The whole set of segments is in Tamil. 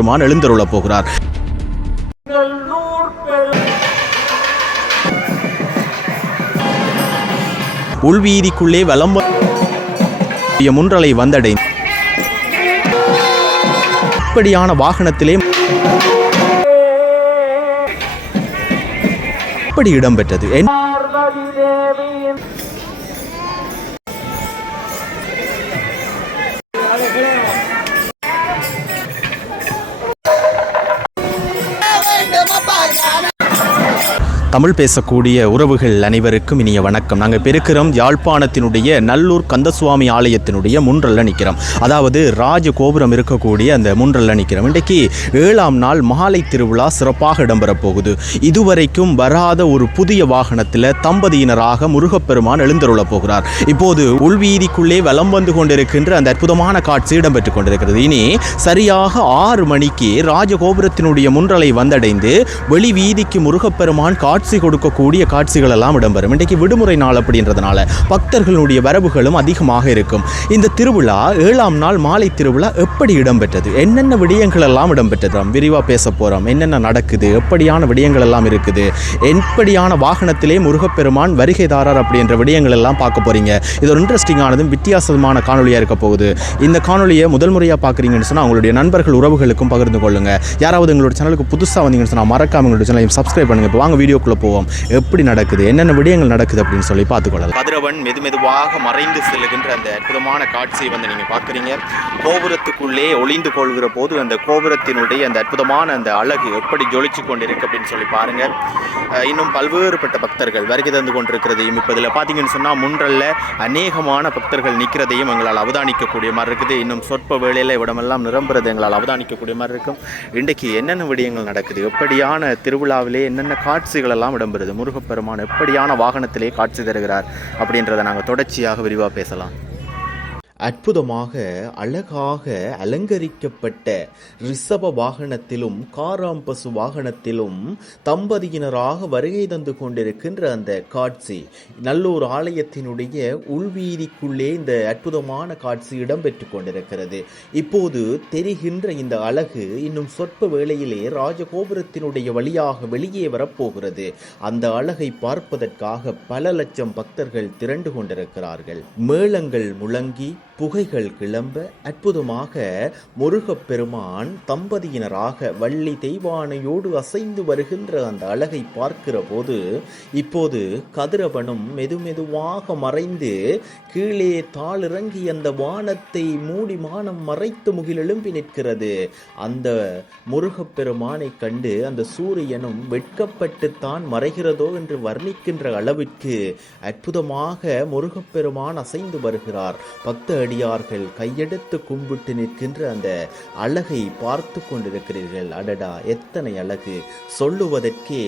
முருகப்பெருமான் எழுந்தருளப் போகிறார். உள்வீதிக்குள்ளே வலம் முன்றலை வந்தடைந்து இப்படியான வாகனத்திலே எப்படி இடம்பெற்றது? தமிழ் பேசக்கூடிய உறவுகள் அனைவருக்கும் இனிய வணக்கம். நாங்கள் பெருக்கிறோம் யாழ்ப்பாணத்தினுடைய நல்லூர் கந்தசுவாமி ஆலயத்தினுடைய முன்றல்ல நிற்கிறோம். அதாவது ராஜ கோபுரம் இருக்கக்கூடிய அந்த முன்றல்ல நிற்கிறோம். இன்றைக்கு 7ஆம் நாள் மாலை திருவிழா சிறப்பாக இடம்பெறப் போகுது. இதுவரைக்கும் வராத ஒரு புதிய வாகனத்தில் தம்பதியினராக முருகப்பெருமான் எழுந்தருளப் போகிறார். இப்போது உள்வீதிக்குள்ளே வலம் வந்து கொண்டிருக்கின்ற அந்த அற்புதமான காட்சி இடம்பெற்றுக் கொண்டிருக்கிறது. இனி சரியாக 6 மணிக்கு ராஜகோபுரத்தினுடைய முன்றலை வந்தடைந்து வெளி வீதிக்கு முருகப்பெருமான் காட்சி கொடுக்கக்கூடிய காட்சிகள் எல்லாம் இடம்பெறும். இன்றைக்கு விடுமுறை நாள் அப்படின்றதுனால பக்தர்களுடைய வரவுகளும் அதிகமாக இருக்கும். இந்த திருவிழா 7ஆம் நாள் மாலை திருவிழா எப்படி இடம்பெற்றது, என்னென்ன விடயங்கள் எல்லாம் இடம்பெற்றது விரிவாக பேச போகிறோம். என்னென்ன நடக்குது, எப்படியான விடயங்கள் எல்லாம் இருக்குது, எப்படியான வாகனத்திலே முருகப்பெருமான் வருகைதாரர் அப்படின்ற விடயங்கள் எல்லாம் பார்க்க போறீங்க. இது ஒரு இன்ட்ரெஸ்டிங்கானதும் வித்தியாசமான காணொலியாக இருக்க போகுது. இந்த காணொலியை முதல் முறையாக பார்க்குறீங்கன்னு சொன்னால் உங்களுடைய நண்பர்கள் உறவுகளுக்கும் பகிர்ந்து கொள்ளுங்க. யாராவது எங்களோட சேனலுக்கு புதுசாக வந்தீங்கன்னு சொன்னால் மறக்காம எங்களோட சேனலையும் சப்ஸ்கிரைப் பண்ணுங்க. இப்போ வாங்க வீடியோக்குள்ள போவோம். எப்படி நடக்குது, என்னென்ன விடயங்கள் நடக்குது அப்படின்னு சொல்லி பார்த்துக்கொள்ளலாம். கதிரவன் மெதுமெதுவாக மறைந்து செல்லுகின்ற அந்த அற்புதமான காட்சியை வந்து நீங்க பார்க்குறீங்க. கோபுரத்துக்குள்ளே ஒளிந்து கொள்கிற போது அந்த கோபுரத்தினுடைய அந்த அற்புதமான அந்த அழகு எப்படி ஜொலிச்சு கொண்டிருக்கு அப்படின்னு சொல்லி பாருங்க. இன்னும் பல்வேறுபட்ட பக்தர்கள் வருகை தந்து கொண்டிருக்கிறதையும் இப்போ இதில் பார்த்தீங்கன்னு சொன்னால் முன்றல்ல அநேகமான பக்தர்கள் நிற்கிறதையும் எங்களால் அவதானிக்கக்கூடிய மாதிரி இருக்குது. இன்னும் சொற்ப வேளையில் இவிடமெல்லாம் நிரம்புறது எங்களால் அவதானிக்கக்கூடிய மாதிரி இருக்கும். இன்றைக்கு என்னென்ன விடயங்கள் நடக்குது, எப்படியான திருவிழாவிலே என்னென்ன காட்சிகள் எல்லாம் இடம்பெறுது, முருகப்பெருமான் எப்படியான வாகனத்திலே காட்சி தருகிறார் அப்படின்றத நாங்கள் தொடர்ச்சியாக விரிவாக பேசலாம். அற்புதமாக அழகாக அலங்கரிக்கப்பட்ட ரிஷப வாகனத்திலும் காராம்பசு வாகனத்திலும் தம்பதியினராக வருகை தந்து கொண்டிருக்கின்ற அந்த காட்சி நல்லூர் ஆலயத்தினுடைய உள்வீதிக்குள்ளே இந்த அற்புதமான காட்சி இடம்பெற்று கொண்டிருக்கிறது. இப்போது தெரிகின்ற இந்த அழகு இன்னும் சொற்ப வேளையிலே ராஜகோபுரத்தினுடைய வழியாக வெளியே வரப்போகிறது. அந்த அழகை பார்ப்பதற்காக பல லட்சம் பக்தர்கள் திரண்டு கொண்டிருக்கிறார்கள். மேளங்கள் முழங்கி புகைகள் கிளம்ப அற்புதமாக முருகப்பெருமான் தம்பதியினராக வள்ளி தெய்வானையோடு அசைந்து வருகின்ற அந்த அழகை பார்க்கிற போது இப்போது கதிரவனும் மெதுமெதுவாக மறைந்து கீழே தாளிறங்கி அந்த வானத்தை மூடி மானம் மறைத்து முகிலெழும்பி நிற்கிறது. அந்த முருகப்பெருமானை கண்டு அந்த சூரியனும் வெட்கப்பட்டுத்தான் மறைகிறதோ என்று வர்ணிக்கின்ற அளவிற்கு அற்புதமாக முருகப்பெருமான் அசைந்து வருகிறார். பக்த அடியார்கள் கையெடுத்து கும்பிட்டு நிற்கின்ற அந்த அழகை பார்த்து கொண்டிருக்கிறீர்கள். அடடா, எத்தனை அழகு! சொல்லுவதற்கே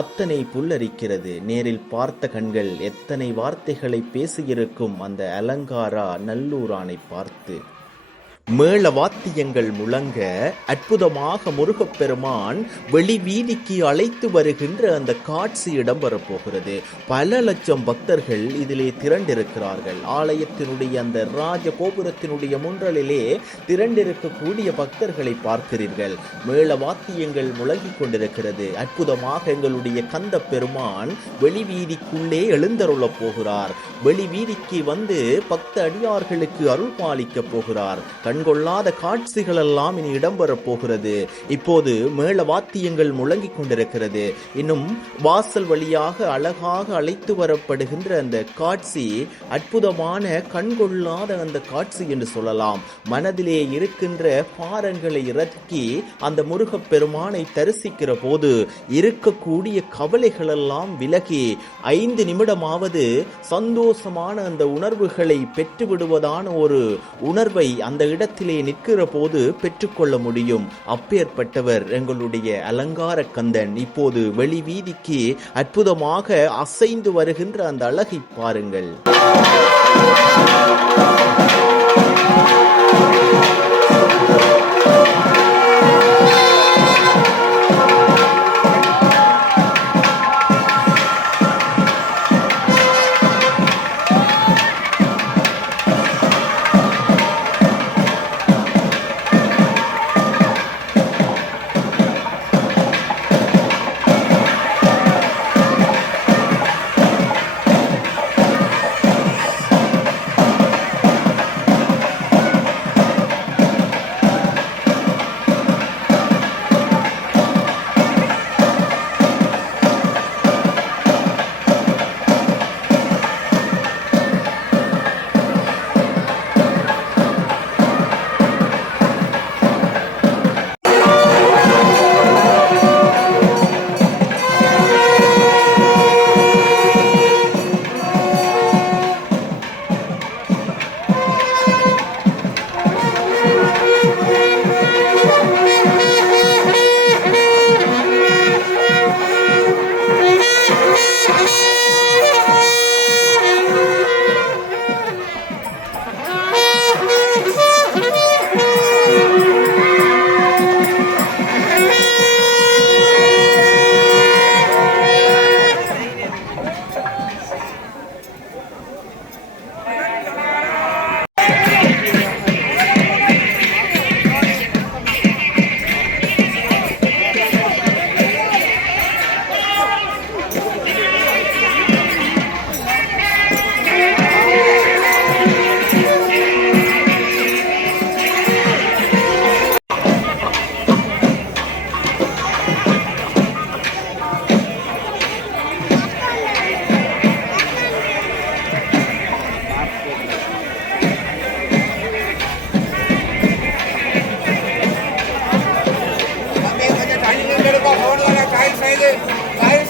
அத்தனை புல்லரிக்கிறது. நேரில் பார்த்த கண்கள் எத்தனை வார்த்தைகளை பேசியிருக்கும் அந்த அலங்காரா நல்லூரானை பார்த்து. மேள வாத்தியங்கள் முழங்க அற்புதமாக முருகப்பெருமான் வெளி வீதிக்கு அழைத்து வருகின்ற அந்த காட்சி இடம்பெறப்போகிறது. பல லட்சம் பக்தர்கள் இதிலே திரண்டிருக்கிறார்கள். ஆலயத்தினுடைய அந்த ராஜ கோபுரத்தினுடைய முன்றலிலே திரண்டிருக்கக்கூடிய பக்தர்களை பார்க்கிறீர்கள். மேள வாத்தியங்கள் முழங்கிக் கொண்டிருக்கிறது. அற்புதமாக எங்களுடைய கந்த பெருமான் வெளி வீதிக்குள்ளே எழுந்தருளப் போகிறார். வெளி வீதிக்கு வந்து பக்த அடியார்களுக்கு அருள் பாலிக்கப் போகிறார். கண்கொள்ளாத காட்சிகள் எல்லாம் இனி இடம்பெறப் போகிறது. இப்போது மேள வாத்தியங்கள் முழங்கிக் கொண்டிருக்கிறது. இன்னும் வாசல் வழியாக அழகாக அழைத்து வரப்படுகின்ற அந்த காட்சி அற்புதமான கண்கொள்ளாத அந்த காட்சி என்று சொல்லலாம். மனதிலே இருக்கின்ற பாரங்களை இறக்கி அந்த முருகப்பெருமானை தரிசிக்கிற போது இருக்கக்கூடிய கவலைகள் எல்லாம் விலகி 5 நிமிடமாவது சந்தோஷமான அந்த உணர்வுகளை பெற்றுவிடுவதான ஒரு உணர்வை அந்த இடத்திலே நிற்கிற போது பெற்றுக்கொள்ள முடியும். அப்பேற்பட்டவர் எங்களுடைய அலங்கார கந்தன். இப்போது வெளி வீதிக்கு அற்புதமாக அசைந்து வருகின்ற அந்த அழகை பாருங்கள்.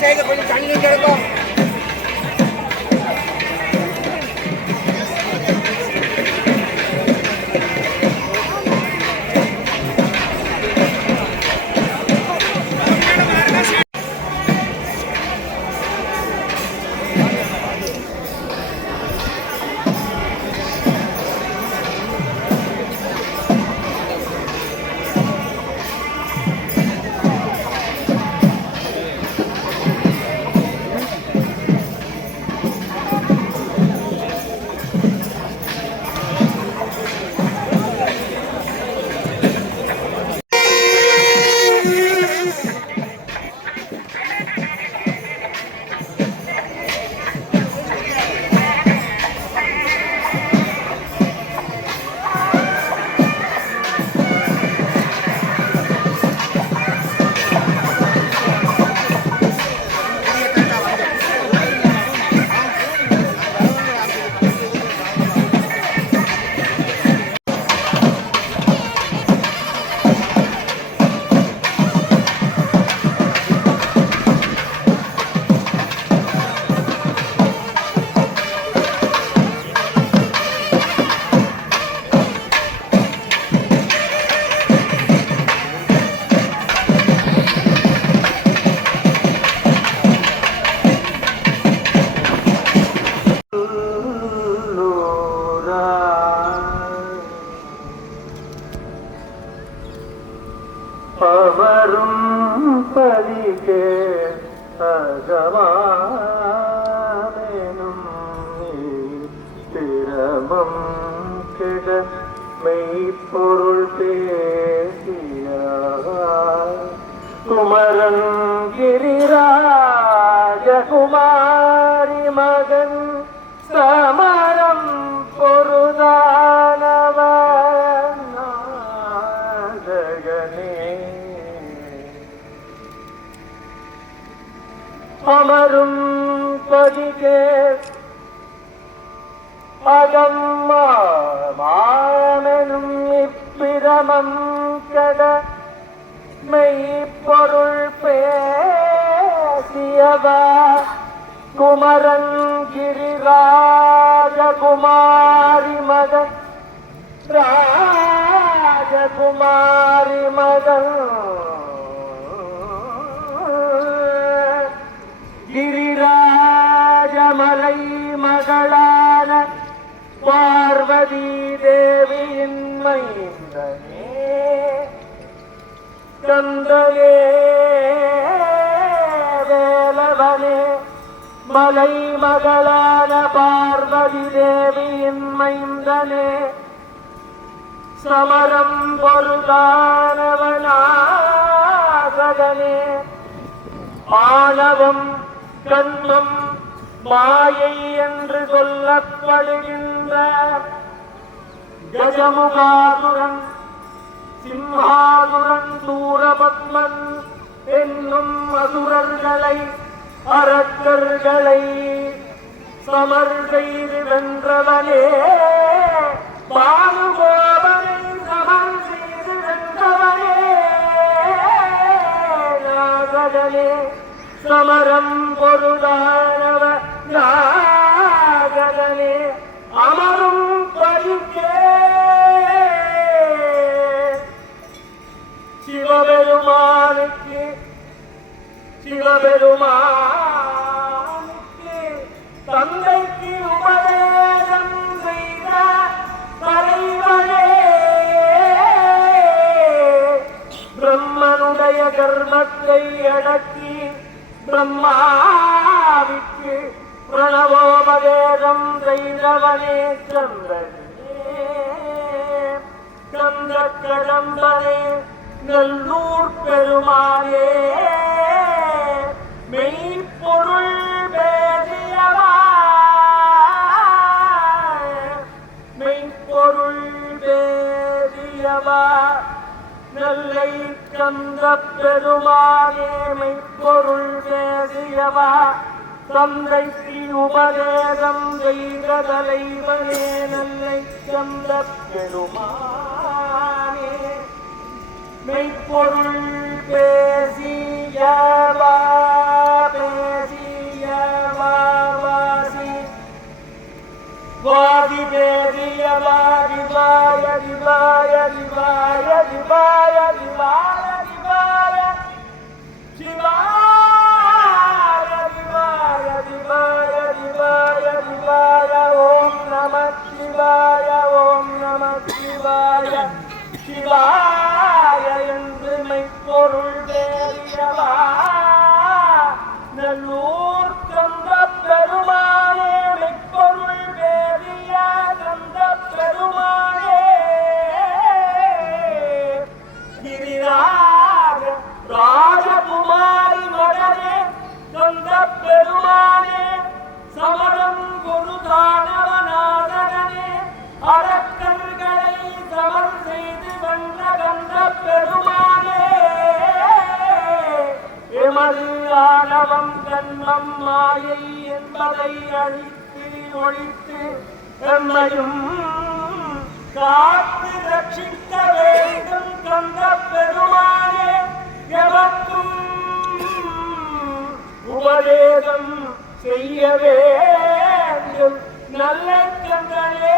கொஞ்சம் தண்ணி கிடக்கும். மெய்ப்பொருள் பேசியார் குமரன் கிரிராஜகுமாரி மகன் சமரம் பொருதானவன் நாதகனே அமரும் பதிகே அகம்மாமெனும் இப்பிரமம் கட மெய்ப்பொருள் பேசியவா குமரன் கிரிராஜகுமாரி மகன் ராஜகுமாரி மகன் கிரிராஜமலை மகளான பார்வதி தேவியின் மைந்தனே கந்தனே வேலவனே மலை மகளான பார்வதி தேவியின் மைந்தனே சமரம் பொருளானவனாகனே ஆணவம் கண்மம் மாயை என்று சொல்லப்படுகின்ற கஜமுகாசுரன் சிம்ஹாசுரன் சூரபத்மன் என்னும் அசுரர்களை அரக்கர்களை சமர் செய்து வென்றவனே பானுகோபனை சமர் செய்து வென்றவனே நாகனே சமரம் பொருளானவ நாகனே அமரும் பலிக்கே சிவபெருமானுக்கு தந்தைக்கு உபதேசம் செய்த தலைவனே பிரம்மனுடைய கர்மத்தை அடக்கி பிரம்மாவிற்கு பிரணவோபதேசம் செய்தவனே சந்திரனே சந்திர கடம்பனே நல்லூர் பெருமானே மெய்ப்பொருள் பேசியவா மெய்ப்பொருள் பேசியவா நல்லை கந்த பெருமானே மெய்ப்பொருள் பேசியவா தந்தைக்கு உபதேசம் செய்த தலைவனே நல்லை கந்த பெருமானே மெய்ப்பொருள் பேசியவா சிவாய சிவாய சிவாய சிவாய சிவாய சிவாய சிவாய சிவாய சிவாய ஓம் நம சிவாய ஓம் நம சிவாய சிவாய என்று மெய்ப்பொருள் வேறியவா நல்லூர் கந்த பெருமானே மெய்ப்பொருள் வேறிய கந்த பெருமானே கிரிராஜ ராஜகுமாரி மகனே கந்த பெருமானே சமரம் குரு தானவநாதனே அரக்கர்களை சமர் செய்து வென்ற கந்த பெருமானே எமது ஆணவம் கண்மம் மாயை என்பதை அழித்து ஒழித்து எம்மையும் காத்து ரட்சிக்க வேண்டும் கந்த பெருமானே எவர்க்கும் உபதேசம் செய்ய வேண்டும் நல்ல கந்தனே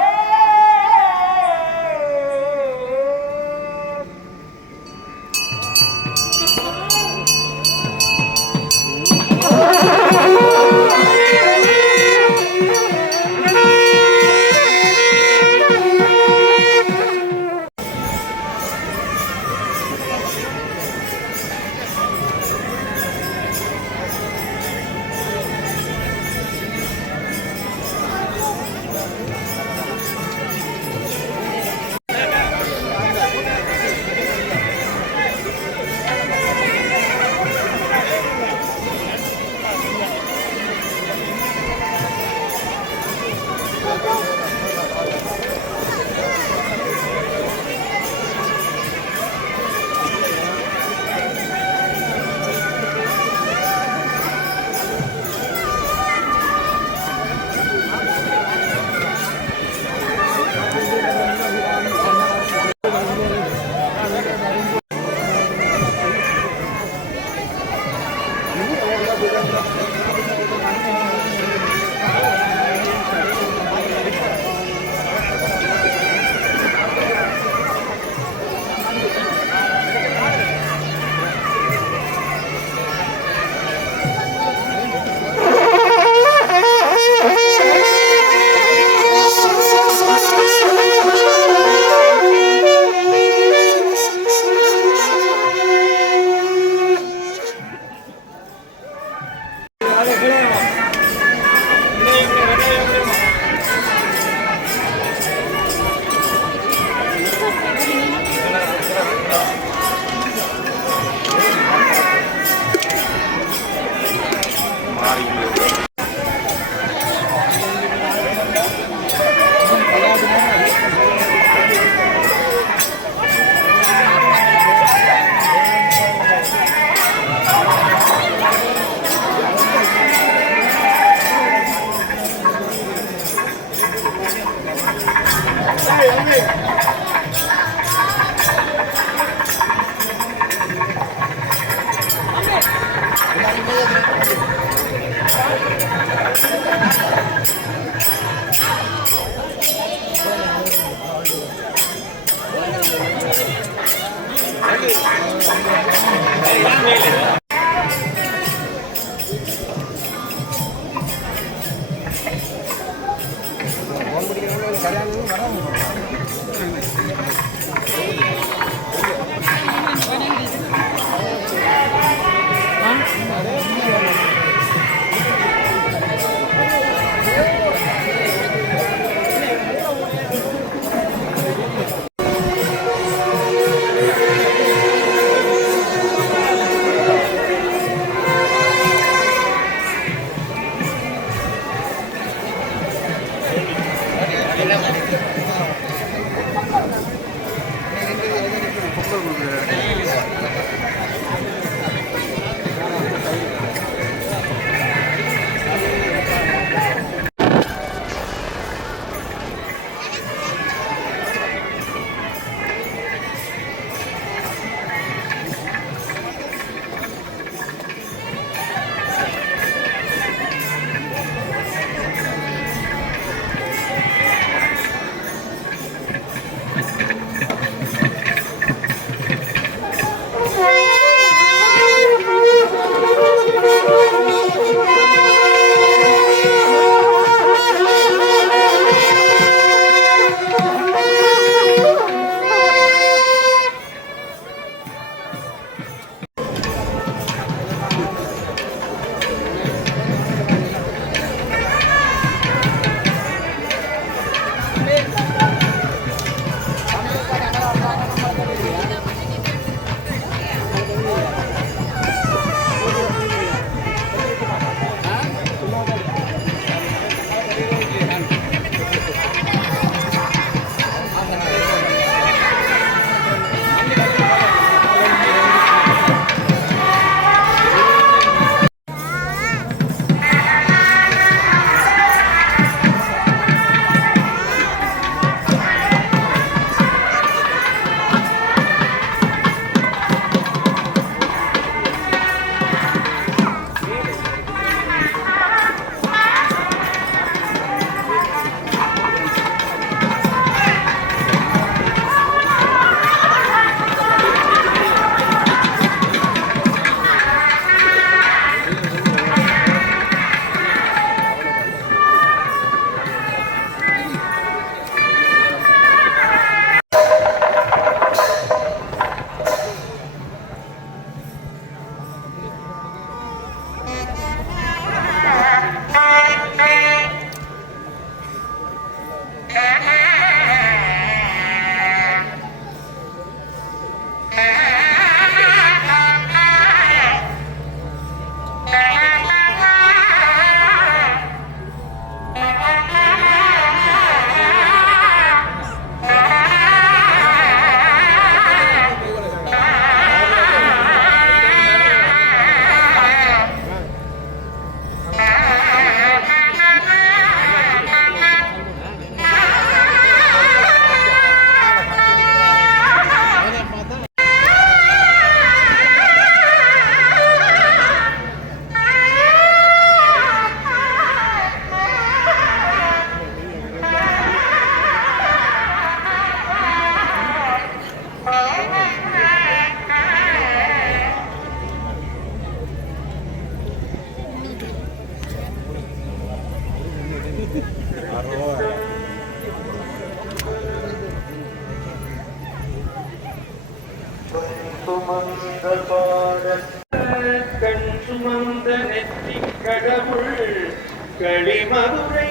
களிமதுரை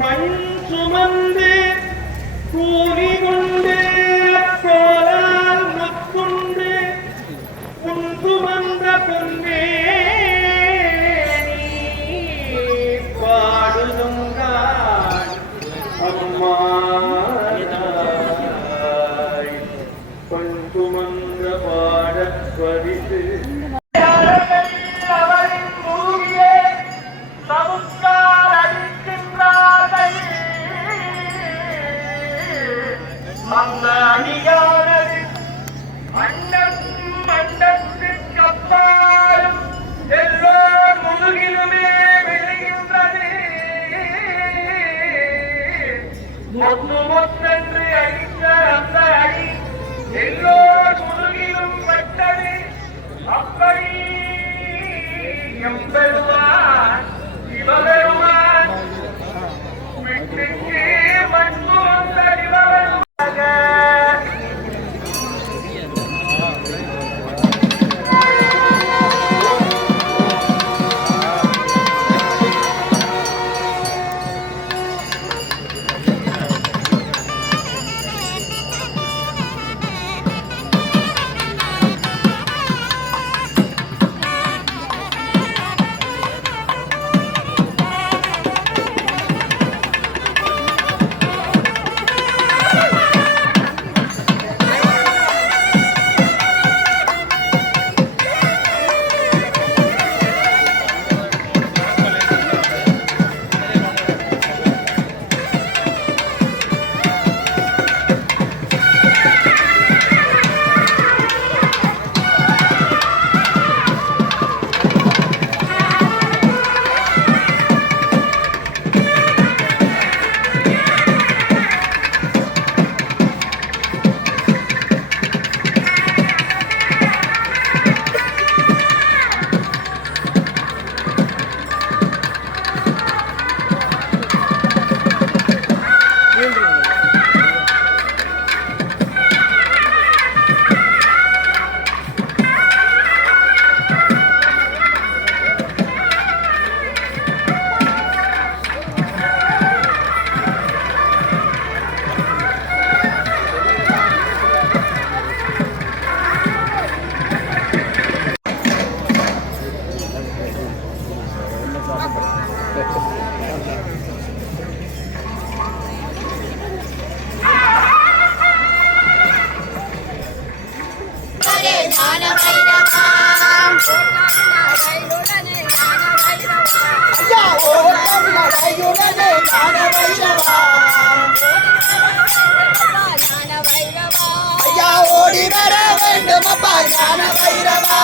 மண் சுமந்து கூலி கொண்டு போலால் முக்குண்டு உன் சுமந்த பொன்னே பாடுதுங்கான் அம்மா பொன் சுமந்த பாடப் பரிசு அந்த அணியானது அண்டத்துக்கப்பாலும் எல்லோர் முதுகிலுமே விளைகின்றது. மொத்து மொத்தென்று அடித்த அந்த அடி எல்லோர் முதுகிலும் பட்டது. அப்படி எம்பெருமான் சிவபெருமான் விட்டுக்கு மண்ணு வந்த சிவபெருமான் ஐயா ஓடி வர வேண்டும் அப்பா ஞான வைரவா.